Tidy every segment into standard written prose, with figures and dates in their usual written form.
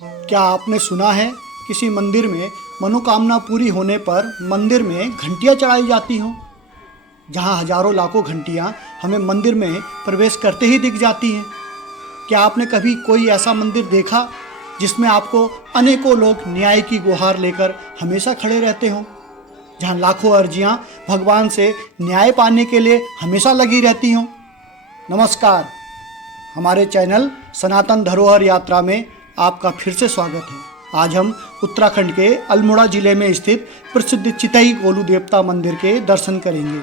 क्या आपने सुना है किसी मंदिर में मनोकामना पूरी होने पर मंदिर में घंटियां चढ़ाई जाती हों? जहां हजारों लाखों घंटियां हमें मंदिर में प्रवेश करते ही दिख जाती हैं। क्या आपने कभी कोई ऐसा मंदिर देखा जिसमें आपको अनेकों लोग न्याय की गुहार लेकर हमेशा खड़े रहते हों? जहां लाखों अर्जियां भगवान से न्याय पाने के लिए हमेशा लगी रहती हों? नमस्कार, हमारे चैनल सनातन धरोहर यात्रा में आपका फिर से स्वागत है। आज हम उत्तराखंड के अल्मोड़ा जिले में स्थित प्रसिद्ध चितई गोलू देवता मंदिर के दर्शन करेंगे,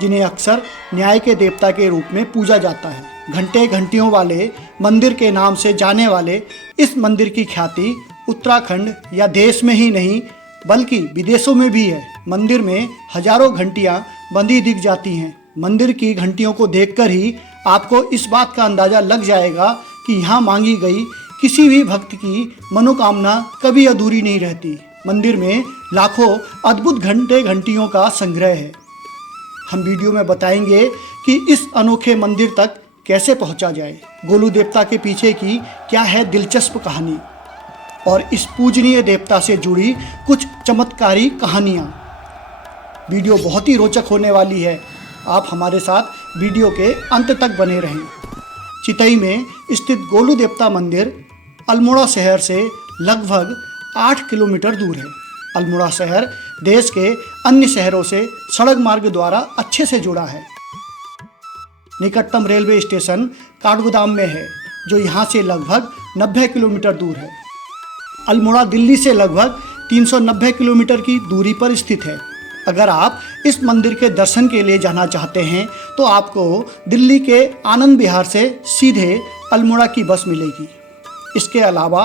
जिन्हें अक्सर न्याय के देवता के रूप में पूजा जाता है। घंटे घंटियों वाले मंदिर के नाम से जाने वाले इस मंदिर की ख्याति उत्तराखंड या देश में ही नहीं बल्कि विदेशों में भी है। मंदिर में हजारों घंटियां बंधी दिख जाती हैं। मंदिर की घंटियों को देखकर ही आपको इस बात का अंदाज़ा लग जाएगा कि यहाँ मांगी गई किसी भी भक्त की मनोकामना कभी अधूरी नहीं रहती। मंदिर में लाखों अद्भुत घंटियों का संग्रह है। हम वीडियो में बताएंगे कि इस अनोखे मंदिर तक कैसे पहुंचा जाए, गोलू देवता के पीछे की क्या है दिलचस्प कहानी और इस पूजनीय देवता से जुड़ी कुछ चमत्कारी कहानियाँ। वीडियो बहुत ही रोचक होने वाली है। आप हमारे साथ वीडियो के अंत तक बने रहें। चितई में स्थित गोलू देवता मंदिर अल्मोड़ा शहर से लगभग 8 किलोमीटर दूर है। अल्मोड़ा शहर देश के अन्य शहरों से सड़क मार्ग द्वारा अच्छे से जुड़ा है। निकटतम रेलवे स्टेशन काठगोदाम में है, जो यहाँ से लगभग 90 किलोमीटर दूर है। अल्मोड़ा दिल्ली से लगभग 390 किलोमीटर की दूरी पर स्थित है। अगर आप इस मंदिर के दर्शन के लिए जाना चाहते हैं तो आपको दिल्ली के आनंद विहार से सीधे अल्मोड़ा की बस मिलेगी। इसके अलावा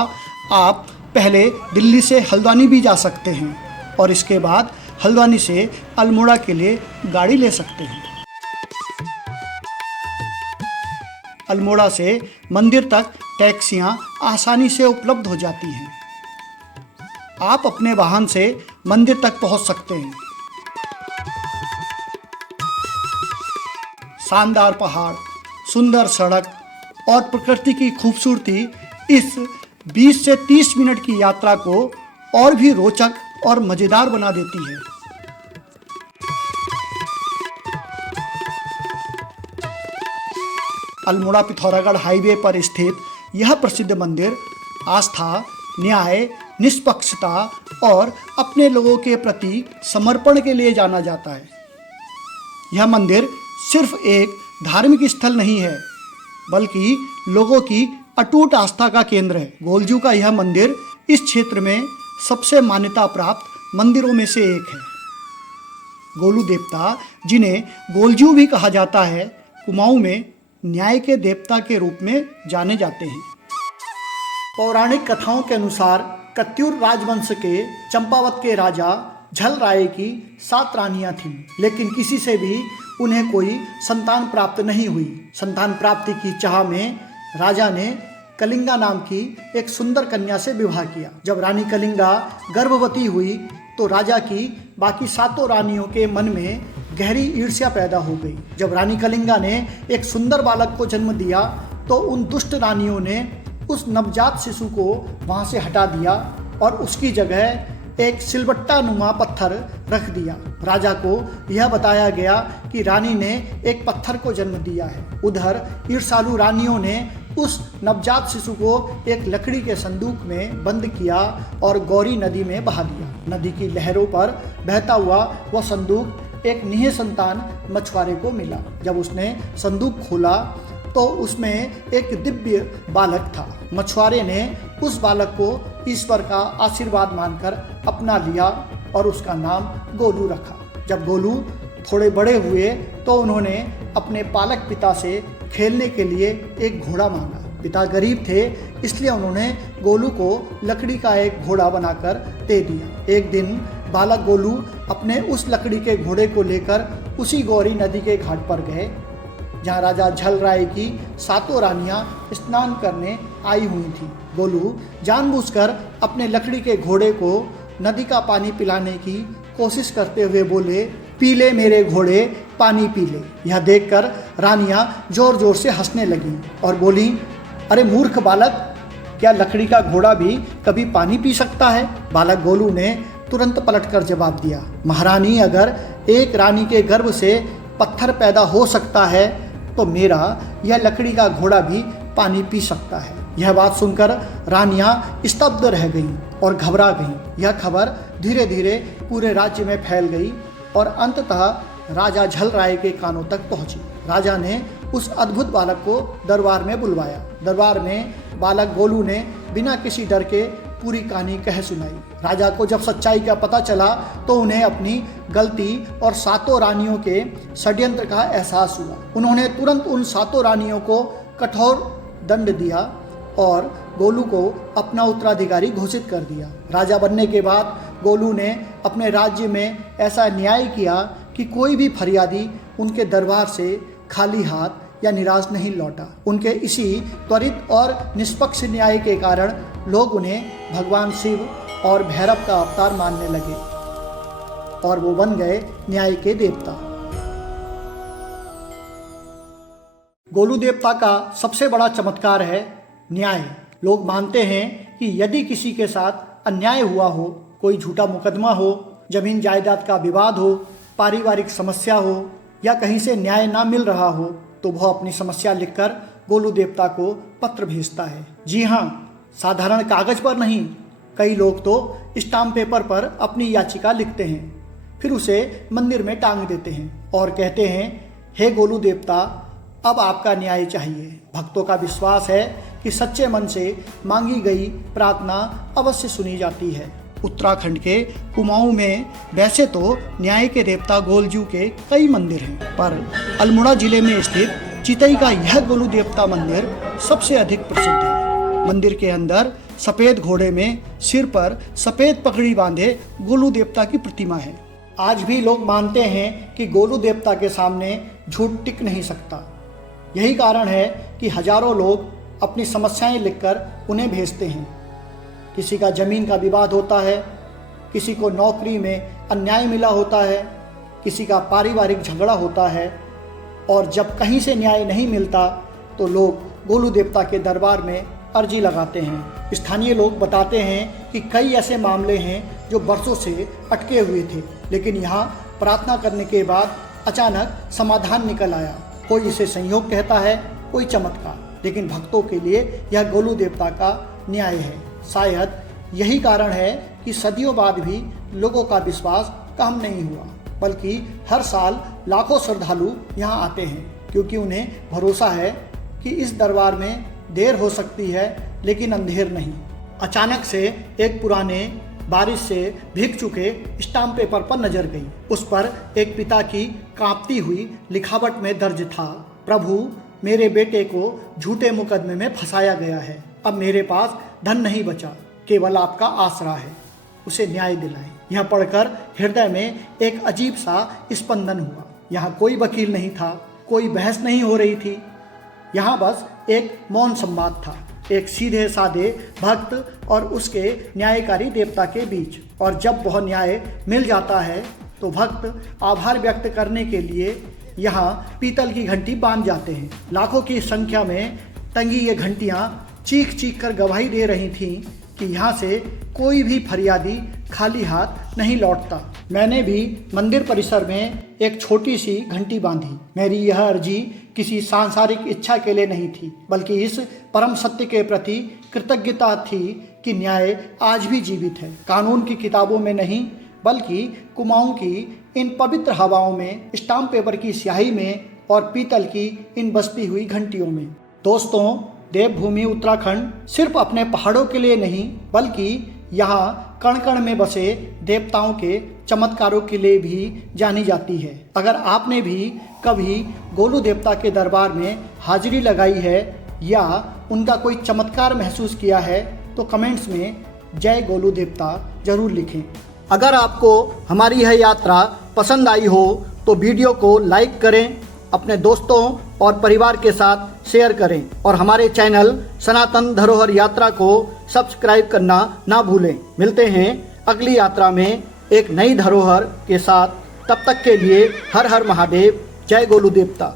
आप पहले दिल्ली से हल्द्वानी भी जा सकते हैं और इसके बाद हल्द्वानी से अल्मोड़ा के लिए गाड़ी ले सकते हैं। अल्मोड़ा से मंदिर तक टैक्सियां आसानी से उपलब्ध हो जाती हैं। आप अपने वाहन से मंदिर तक पहुंच सकते हैं। शानदार पहाड़, सुंदर सड़क और प्रकृति की खूबसूरती इस 20 से 30 मिनट की यात्रा को और भी रोचक और मज़ेदार बना देती है। अल्मोड़ा पिथौरागढ़ हाईवे पर स्थित यह प्रसिद्ध मंदिर आस्था, न्याय, निष्पक्षता और अपने लोगों के प्रति समर्पण के लिए जाना जाता है। यह मंदिर सिर्फ एक धार्मिक स्थल नहीं है, बल्कि लोगों की अटूट आस्था का केंद्र है। गोलजू का यह मंदिर इस क्षेत्र में सबसे मान्यता प्राप्त मंदिरों में से एक है। गोलू देवता, जिन्हें गोलजू भी कहा जाता है, कुमाऊं में न्याय के देवता के रूप में जाने जाते हैं। पौराणिक कथाओं के अनुसार कत्यूर राजवंश के चंपावत के राजा झल राय की 7 रानियां थीं, लेकिन किसी से भी उन्हें कोई संतान प्राप्त नहीं हुई। संतान प्राप्ति की चाह में राजा ने कलिंगा नाम की एक सुंदर कन्या से विवाह किया। जब रानी कलिंगा गर्भवती हुई तो राजा की बाकी 7 रानियों के मन में गहरी ईर्ष्या पैदा हो गई। जब रानी कलिंगा ने एक सुंदर बालक को जन्म दिया तो उन दुष्ट रानियों ने उस नवजात शिशु को वहाँ से हटा दिया और उसकी जगह एक सिलबट्टा नुमा पत्थर रख दिया। राजा को यह बताया गया कि रानी ने एक पत्थर को जन्म दिया है। उधर ईर्ष्यालु रानियों ने उस नवजात शिशु को एक लकड़ी के संदूक में बंद किया और गौरी नदी में बहा दिया। नदी की लहरों पर बहता हुआ वह संदूक एक निह संतान मछुआरे को मिला। जब उसने संदूक खोला तो उसमें एक दिव्य बालक था। मछुआरे ने उस बालक को ईश्वर का आशीर्वाद मानकर अपना लिया और उसका नाम गोलू रखा। जब गोलू थोड़े बड़े हुए तो उन्होंने अपने पालक पिता से खेलने के लिए एक घोड़ा मांगा। पिता गरीब थे, इसलिए उन्होंने गोलू को लकड़ी का एक घोड़ा बनाकर दे दिया। एक दिन बालक गोलू अपने उस लकड़ी के घोड़े को लेकर उसी गौरी नदी के घाट पर गए, जहाँ राजा झल राय की 7 रानियां स्नान करने आई हुई थीं। गोलू जानबूझकर अपने लकड़ी के घोड़े को नदी का पानी पिलाने की कोशिश करते हुए बोले, पी ले मेरे घोड़े पानी पी ले। यह देखकर रानियां जोर जोर से हंसने लगीं और बोलीं, अरे मूर्ख बालक, क्या लकड़ी का घोड़ा भी कभी पानी पी सकता है? बालक गोलू ने तुरंत पलटकर जवाब दिया, महारानी, अगर एक रानी के गर्भ से पत्थर पैदा हो सकता है तो मेरा यह लकड़ी का घोड़ा भी पानी पी सकता है। यह बात सुनकर रानियां स्तब्ध रह गईं और घबरा गईं। यह खबर धीरे धीरे पूरे राज्य में फैल गई और अंततः राजा झल राय के कानों तक पहुंची। राजा ने उस अद्भुत बालक को दरबार में बुलवाया। दरबार में बालक गोलू ने बिना किसी डर के पूरी कहानी कह सुनाई। राजा को जब सच्चाई का पता चला तो उन्हें अपनी गलती और सातों रानियों के षड्यंत्र का एहसास हुआ। उन्होंने तुरंत उन सातों रानियों को कठोर दंड दिया और गोलू को अपना उत्तराधिकारी घोषित कर दिया। राजा बनने के बाद गोलू ने अपने राज्य में ऐसा न्याय किया कि कोई भी फरियादी उनके दरबार से खाली हाथ या निराश नहीं लौटा। उनके इसी त्वरित और निष्पक्ष न्याय के कारण लोग उन्हें भगवान शिव और भैरव का अवतार मानने लगे और वो बन गए न्याय के देवता। गोलू देवता का सबसे बड़ा चमत्कार है न्याय। लोग मानते हैं कि यदि किसी के साथ अन्याय हुआ हो, कोई झूठा मुकदमा हो, जमीन जायदाद का विवाद हो, पारिवारिक समस्या हो या कहीं से न्याय ना मिल रहा हो, तो वह अपनी समस्या लिखकर गोलू देवता को पत्र भेजता है। जी हाँ, साधारण कागज पर नहीं, कई लोग तो स्टाम्प पेपर पर अपनी याचिका लिखते हैं, फिर उसे मंदिर में टांग देते हैं और कहते हैं, हे गोलू देवता, अब आपका न्याय चाहिए। भक्तों का विश्वास है कि सच्चे मन से मांगी गई प्रार्थना अवश्य सुनी जाती है। उत्तराखंड के कुमाऊं में वैसे तो न्याय के देवता गोलजू के कई मंदिर हैं, पर अल्मोड़ा जिले में स्थित चितई का यह गोलू देवता मंदिर सबसे अधिक प्रसिद्ध है। मंदिर के अंदर सफ़ेद घोड़े में सिर पर सफ़ेद पगड़ी बांधे गोलू देवता की प्रतिमा है। आज भी लोग मानते हैं कि गोलू देवता के सामने झूठ टिक नहीं सकता। यही कारण है कि हजारों लोग अपनी समस्याएं लिखकर उन्हें भेजते हैं। किसी का ज़मीन का विवाद होता है, किसी को नौकरी में अन्याय मिला होता है, किसी का पारिवारिक झगड़ा होता है, और जब कहीं से न्याय नहीं मिलता तो लोग गोलू देवता के दरबार में अर्जी लगाते हैं। स्थानीय लोग बताते हैं कि कई ऐसे मामले हैं जो बरसों से अटके हुए थे, लेकिन यहाँ प्रार्थना करने के बाद अचानक समाधान निकल आया। कोई इसे संयोग कहता है, कोई चमत्कार, लेकिन भक्तों के लिए यह गोलू देवता का न्याय है। शायद यही कारण है कि सदियों बाद भी लोगों का विश्वास कम नहीं हुआ, बल्कि हर साल लाखों श्रद्धालु यहाँ आते हैं, क्योंकि उन्हें भरोसा है कि इस दरबार में देर हो सकती है लेकिन अंधेर नहीं। अचानक से एक पुराने बारिश से भीग चुके स्टाम्प पेपर पर नजर गई। उस पर एक पिता की कांपती हुई लिखावट में दर्ज था, प्रभु, मेरे बेटे को झूठे मुकदमे में फंसाया गया है। अब मेरे पास धन नहीं बचा, केवल आपका आसरा है, उसे न्याय दिलाएं। यह पढ़कर हृदय में एक अजीब सा स्पंदन हुआ। यहाँ कोई वकील नहीं था, कोई बहस नहीं हो रही थी, यहाँ बस एक मौन संवाद था, एक सीधे साधे भक्त और उसके न्यायकारी देवता के बीच। और जब वह न्याय मिल जाता है तो भक्त आभार व्यक्त करने के लिए यहाँ पीतल की घंटी बांध जाते हैं। लाखों की संख्या में टंगी ये घंटियाँ चीख चीख कर गवाही दे रही थीं कि यहाँ से कोई भी फरियादी खाली हाथ नहीं लौटता। मैंने भी मंदिर परिसर में एक छोटी सी घंटी बांधी। मेरी यह अर्जी किसी सांसारिक इच्छा के लिए नहीं थी, बल्कि इस परम सत्य के प्रति कृतज्ञता थी कि न्याय आज भी जीवित है, कानून की किताबों में नहीं बल्कि कुमाऊं की इन पवित्र हवाओं में, स्टाम्प पेपर की स्याही में और पीतल की इन बजती हुई घंटियों में। दोस्तों, देवभूमि उत्तराखंड सिर्फ अपने पहाड़ों के लिए नहीं बल्कि यहाँ कण कण में बसे देवताओं के चमत्कारों के लिए भी जानी जाती है। अगर आपने भी कभी गोलू देवता के दरबार में हाजिरी लगाई है या उनका कोई चमत्कार महसूस किया है तो कमेंट्स में जय गोलू देवता जरूर लिखें। अगर आपको हमारी यह यात्रा पसंद आई हो तो वीडियो को लाइक करें, अपने दोस्तों और परिवार के साथ शेयर करें और हमारे चैनल सनातन धरोहर यात्रा को सब्सक्राइब करना ना भूलें। मिलते हैं अगली यात्रा में एक नई धरोहर के साथ। तब तक के लिए हर हर महादेव, जय गोलू देवता।